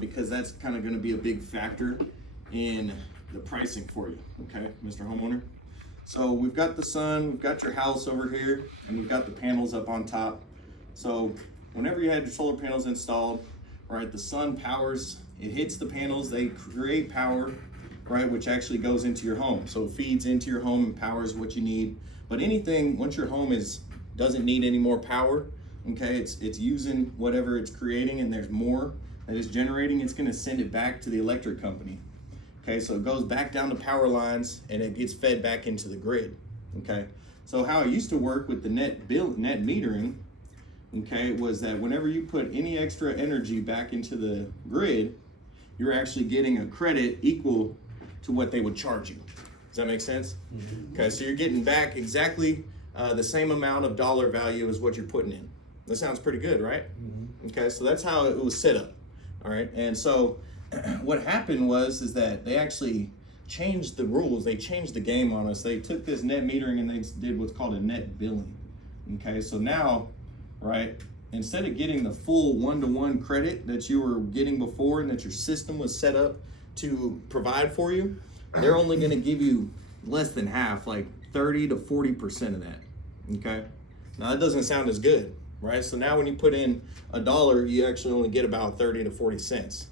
because that's kind of going to be a big factor in the pricing for you, okay, Mr. Homeowner? So we've got the sun, we've got your house over here, and we've got the panels up on top. So whenever you had your solar panels installed, right, the sun powers, it hits the panels, they create power, right, which actually goes into your home. So it feeds into your home and powers what you need. But anything, once your home doesn't need any more power, okay, it's using whatever it's creating, and there's more that it's generating, it's gonna send it back to the electric company. Okay, so it goes back down the power lines and it gets fed back into the grid. Okay, so how it used to work with the net metering, okay, was that whenever you put any extra energy back into the grid, you're actually getting a credit equal to what they would charge you. Does that make sense? Mm-hmm. Okay, so you're getting back exactly the same amount of dollar value as what you're putting in. That sounds pretty good, right? Mm-hmm. Okay, so that's how it was set up. All right, and so what happened is that they actually changed the rules. They changed the game on us. They took this net metering and they did what's called a net billing. Okay, so now, right, instead of getting the full one-to-one credit that you were getting before and that your system was set up to provide for you, they're only going to give you less than half, like 30 to 40% of that. Okay, now that doesn't sound as good, right? So now when you put in $1, you actually only get about 30 to 40 cents.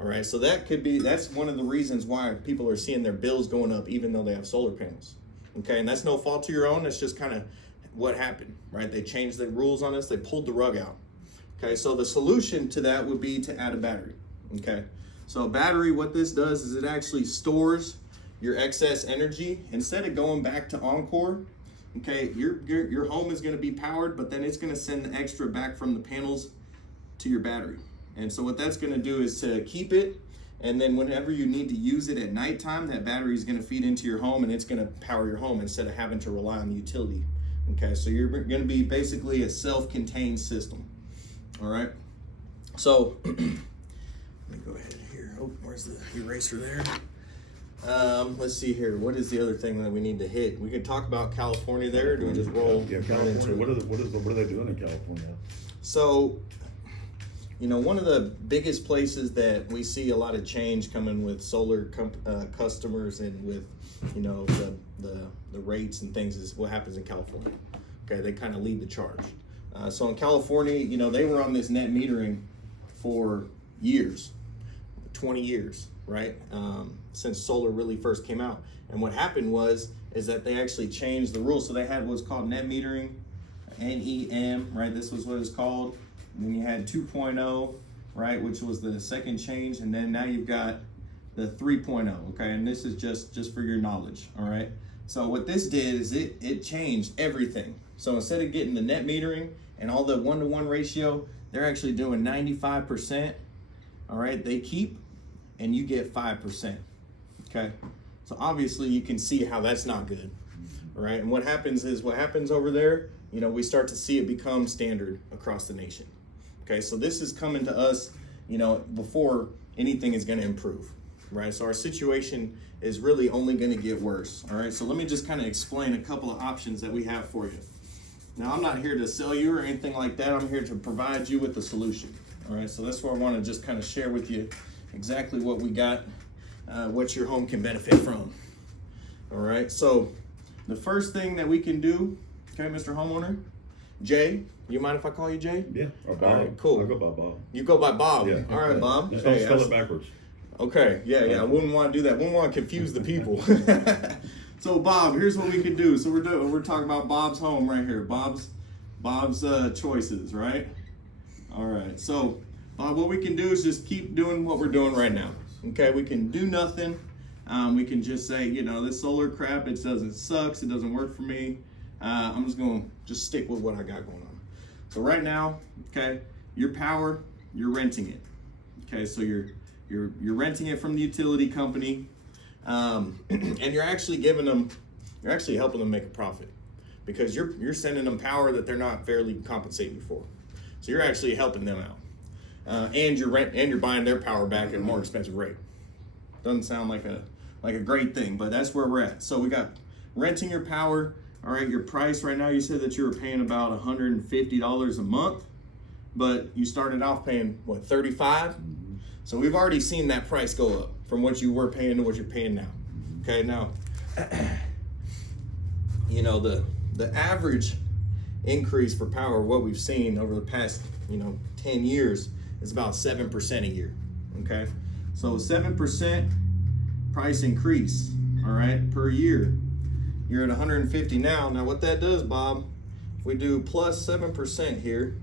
All right, so that's one of the reasons why people are seeing their bills going up even though they have solar panels. Okay, and that's no fault of your own, that's just kind of what happened, right? They changed the rules on us, they pulled the rug out. Okay, so the solution to that would be to add a battery. Okay, so a battery, what this does is it actually stores your excess energy. Instead of going back to Encore, okay, your home is gonna be powered, but then it's gonna send the extra back from the panels to your battery. And so what that's gonna do is to keep it, and then whenever you need to use it at nighttime, that battery is gonna feed into your home and it's gonna power your home instead of having to rely on the utility. Okay, so you're gonna be basically a self-contained system. All right, so let me go ahead here. Oh, where's the eraser there? Let's see here. What is the other thing that we need to hit? We can talk about California there, or do we just roll? Yeah, California. What are they doing in California? So, you know, one of the biggest places that we see a lot of change coming with solar customers and with, you know, the rates and things is what happens in California. Okay, they kind of lead the charge. So in California, you know, they were on this net metering for years, 20 years, right? Since solar really first came out. And what happened is that they actually changed the rules. So they had what's called net metering, NEM, right? This was what it's called. And then you had 2.0, right, which was the second change, and then now you've got the 3.0, okay, and this is just for your knowledge, all right? So what this did is it changed everything. So instead of getting the net metering and all the one-to-one ratio, they're actually doing 95%, all right, they keep, and you get 5%, okay? So obviously you can see how that's not good, all right? And what happens over there, you know, we start to see it become standard across the nation. Okay, so this is coming to us, you know, before anything is going to improve, right? So our situation is really only going to get worse, all right? So let me just kind of explain a couple of options that we have for you. Now, I'm not here to sell you or anything like that. I'm here to provide you with the solution, all right? So that's what I want to just kind of share with you exactly what we got, what your home can benefit from, all right? So the first thing that we can do, okay, Mr. Homeowner, Jay, you mind if I call you Jay? Yeah, or Bob. All right, cool. I go by Bob. You go by Bob? Yeah. All right, Bob. Just don't spell it backwards. Okay, yeah, I wouldn't want to do that. Wouldn't want to confuse the people. So Bob, here's what we can do. So we're talking about Bob's home right here. Bob's choices, right? All right, so Bob, what we can do is just keep doing what we're doing right now. Okay, we can do nothing. We can just say, you know, this solar crap, it sucks, it doesn't work for me. I'm just going to stick with what I got going on. So right now, okay, your power, you're renting it. Okay, so you're renting it from the utility company, and you're actually helping them make a profit because you're sending them power that they're not fairly compensating you for. So you're actually helping them out, and you're buying their power back at a more expensive rate. Doesn't sound like a great thing, but that's where we're at. So we got renting your power. All right, your price right now, you said that you were paying about $150 a month, but you started off paying, what, $35? Mm-hmm. So we've already seen that price go up from what you were paying to what you're paying now. Okay, now, you know, the average increase for power, what we've seen over the past, 10 years is about 7% a year, okay? So 7% price increase, all right, per year. You're at 150 now. Now what that does, Bob, if we do plus 7% here,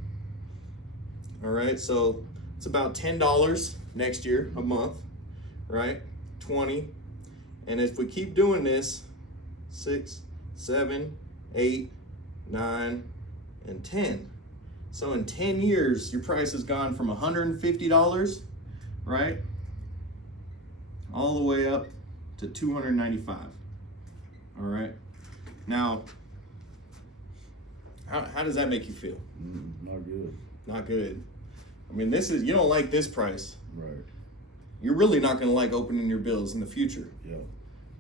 all right, so it's about $10 next year a month, right? 20. And if we keep doing this, 6, 7, 8, 9, and 10. So in 10 years, your price has gone from $150, right? All the way up to $295. All right. Now, how does that make you feel? Not good. Not good. I mean, you don't like this price. Right. You're really not going to like opening your bills in the future. Yeah.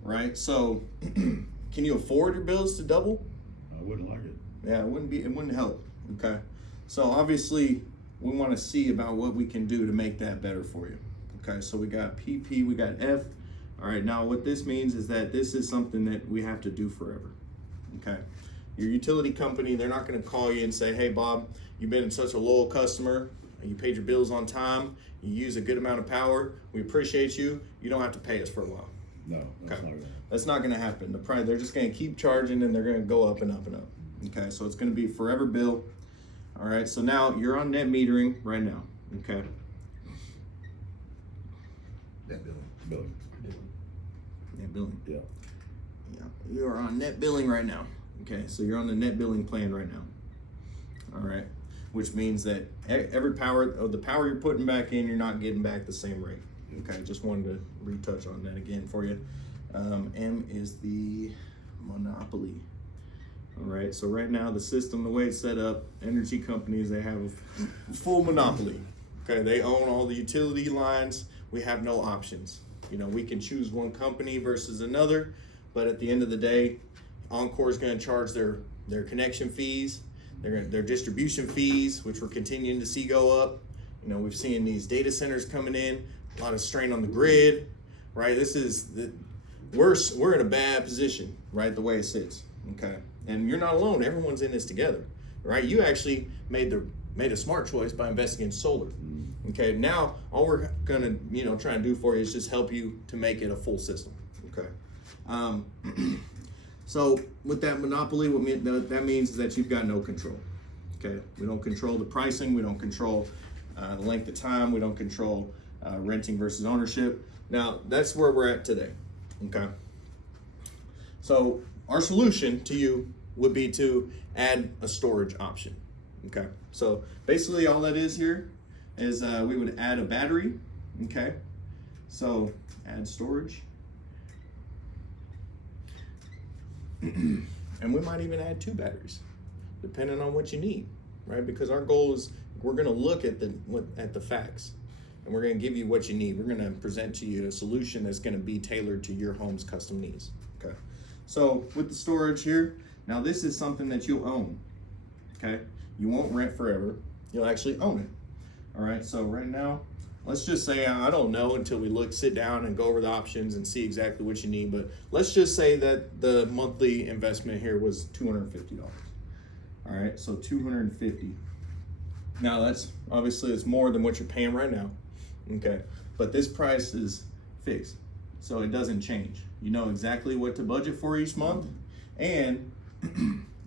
Right. So, can you afford your bills to double? I wouldn't like it. Yeah, it wouldn't help. Okay. So obviously we want to see about what we can do to make that better for you. Okay, so we got PP, we got F. All right, now what this means is that this is something that we have to do forever. Okay. Your utility company, they're not going to call you and say, hey Bob, you've been such a loyal customer, you paid your bills on time, you use a good amount of power, we appreciate you, you don't have to pay us for a while. No, that's Okay. not right. That's not going to happen. They're just going to keep charging and they're going to go up and up and up. Okay, so it's going to be a forever bill. All right, so now you're on net metering right now. Okay. Net billing. Billing. Net billing. Yeah. Yeah, you are on net billing right now. Okay, so you're on the net billing plan right now. All right, which means that every the power you're putting back in, you're not getting back the same rate. Okay, just wanted to retouch on that again for you. M is the monopoly. All right, so right now the system, the way it's set up, energy companies, they have a full monopoly. Okay, they own all the utility lines. We have no options. We can choose one company versus another, but at the end of the day, Encore is going to charge their connection fees, their distribution fees, which we're continuing to see go up. We've seen these data centers coming in, a lot of strain on the grid, right? We're in a bad position, right? The way it sits, okay? And you're not alone. Everyone's in this together, right? You actually made a smart choice by investing in solar. Okay, now all we're gonna try and do for you is just help you to make it a full system. Okay, so with that monopoly, what that means is that you've got no control. Okay, we don't control the pricing, we don't control the length of time, we don't control renting versus ownership. Now that's where we're at today. Okay, so our solution to you would be to add a storage option. Okay, so basically all that is here is we would add a battery. Okay, so add storage. And we might even add 2 batteries, depending on what you need, right? Because our goal is we're going to look at the facts, and we're going to give you what you need. We're going to present to you a solution that's going to be tailored to your home's custom needs. Okay, so with the storage here, now this is something that you'll own. Okay, you won't rent forever. You'll actually own it. All right, so right now, let's just say, I don't know until we sit down and go over the options and see exactly what you need, but let's just say that the monthly investment here was $250. All right, so $250. Now that's obviously it's more than what you're paying right now, okay? But this price is fixed, so it doesn't change. You know exactly what to budget for each month, and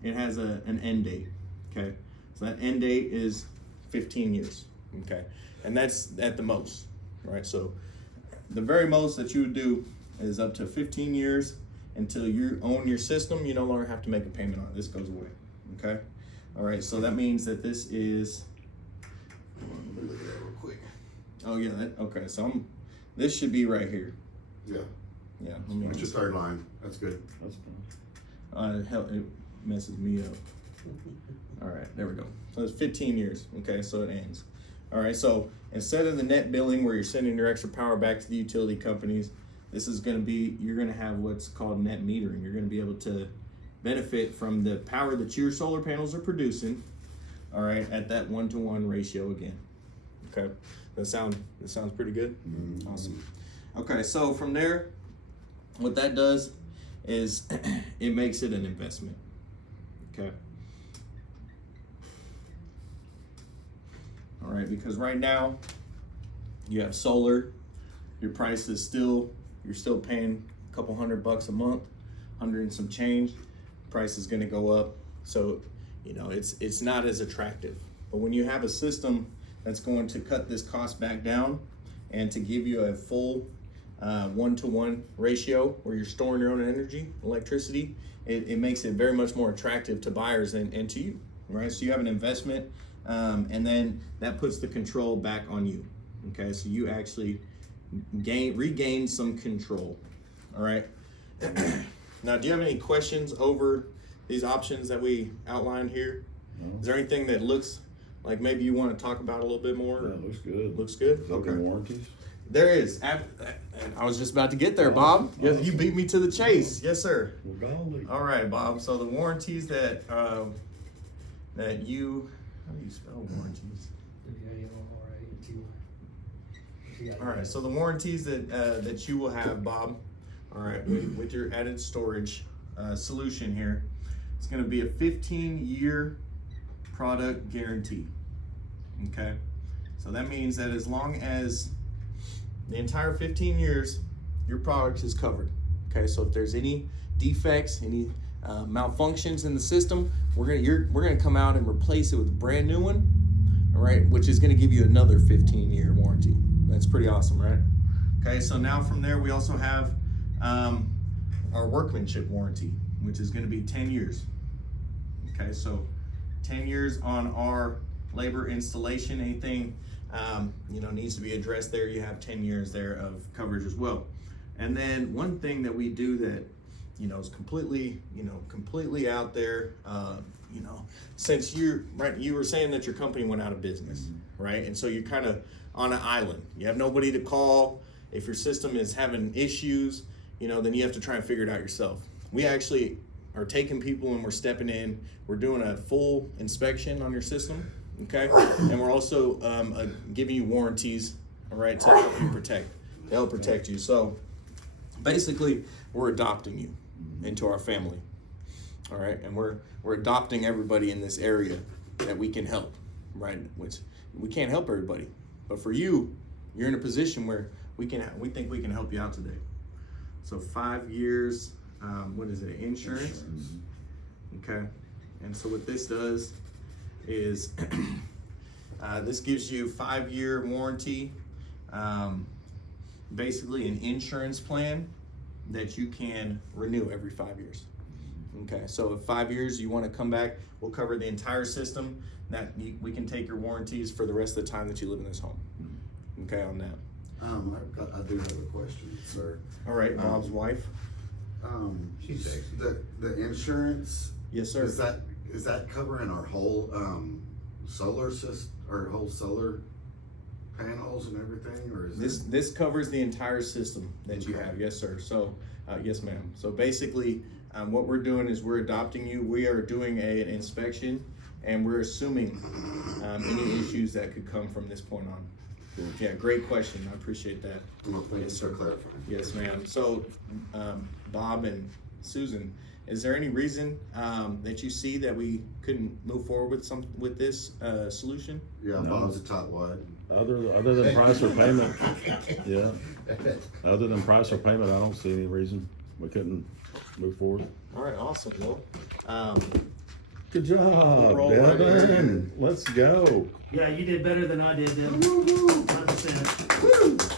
it has an end date, okay? So that end date is 15 years, okay? And that's at the most, right? So the very most that you would do is up to 15 years until you own your system. You no longer have to make a payment on it. This goes away, okay? All right, so that means that this is, let me look at that real quick. Oh yeah, okay, so this should be right here. Yeah. Yeah. It's your third line. That's good. That's fine. Hell, it messes me up. All right, there we go. So it's 15 years, okay, so it ends. All right, so instead of the net billing where you're sending your extra power back to the utility companies, this is gonna be, you're gonna have what's called net metering. You're gonna be able to benefit from the power that your solar panels are producing, all right, at that 1-to-1 ratio again, Okay, that sounds pretty good. Mm-hmm. Awesome. Okay, so from there, what that does is it makes it an investment. Okay. All right, because right now you have solar, your price is you're still paying a couple $100 a month, 100 and some change. Price is going to go up, so you know it's not as attractive. But when you have a system that's going to cut this cost back down and to give you a full 1-to-1 ratio where you're storing your own energy, electricity, it makes it very much more attractive to buyers and to you, right? So you have an investment, and then that puts the control back on you. Okay, so you actually regain some control. All right. Now, do you have any questions over these options that we outlined here? No. Is there anything that looks like maybe you want to talk about a little bit more? Yeah, it looks good. Looks good? Is there Okay. warranties? There is. And I was just about to get there, Bob. Awesome. You beat me to the chase. Yes, sir. Well, golly. All right, Bob. So the warranties that you, how do you spell warranties? All right. So the warranties that you will have, Bob. All right, with your added storage solution here, it's going to be a 15-year product guarantee. Okay. So that means that as long as the entire 15 years, your product is covered. Okay, so if there's any defects, any malfunctions in the system, we're gonna come out and replace it with a brand new one. All right, which is gonna give you another 15-year warranty. That's pretty awesome, right? Okay, so now from there we also have our workmanship warranty, which is gonna be 10 years. Okay, so 10 years on our labor installation, anything needs to be addressed there, you have 10 years there of coverage as well. And then one thing that we do that is completely out there, since you were saying that your company went out of business, right? And so you're kind of on an island. You have nobody to call. If your system is having issues, then you have to try and figure it out yourself. We actually are taking people and we're stepping in. We're doing a full inspection on your system, okay? And we're also giving you warranties, all right, to help protect you. So basically, we're adopting you into our family, all right? And we're adopting everybody in this area that we can help, right? Which we can't help everybody, but for you, you're in a position where we think we can help you out today. So 5 years, insurance? Okay. And so what this does is this gives you 5-year warranty, basically an insurance plan that you can renew every 5 years. Okay, so if 5 years you want to come back, we'll cover the entire system. We can take your warranties for the rest of the time that you live in this home. Okay, on that. I do have a question, sir. All right, Bob's wife. She's sexy. The insurance. Yes, sir. Is that covering our whole solar system, or whole solar panels and everything, or is this covers the entire system that you have? Yes, sir. So yes, ma'am. So basically, what we're doing is we're adopting you. We are doing an inspection, and we're assuming any issues that could come from this point on. Yeah, great question. I appreciate that. Well, thank Yes, you for sir. clarifying. Yes, ma'am. So, Bob and Susan, is there any reason that you see that we couldn't move forward with this solution? Yeah, No. Bob's a top wide. Other than price or payment, yeah. Other than price or payment, I don't see any reason we couldn't move forward. All right, awesome. Well, Good job, Roll right Devin. Let's go. Yeah, you did better than I did, Devin. 100%.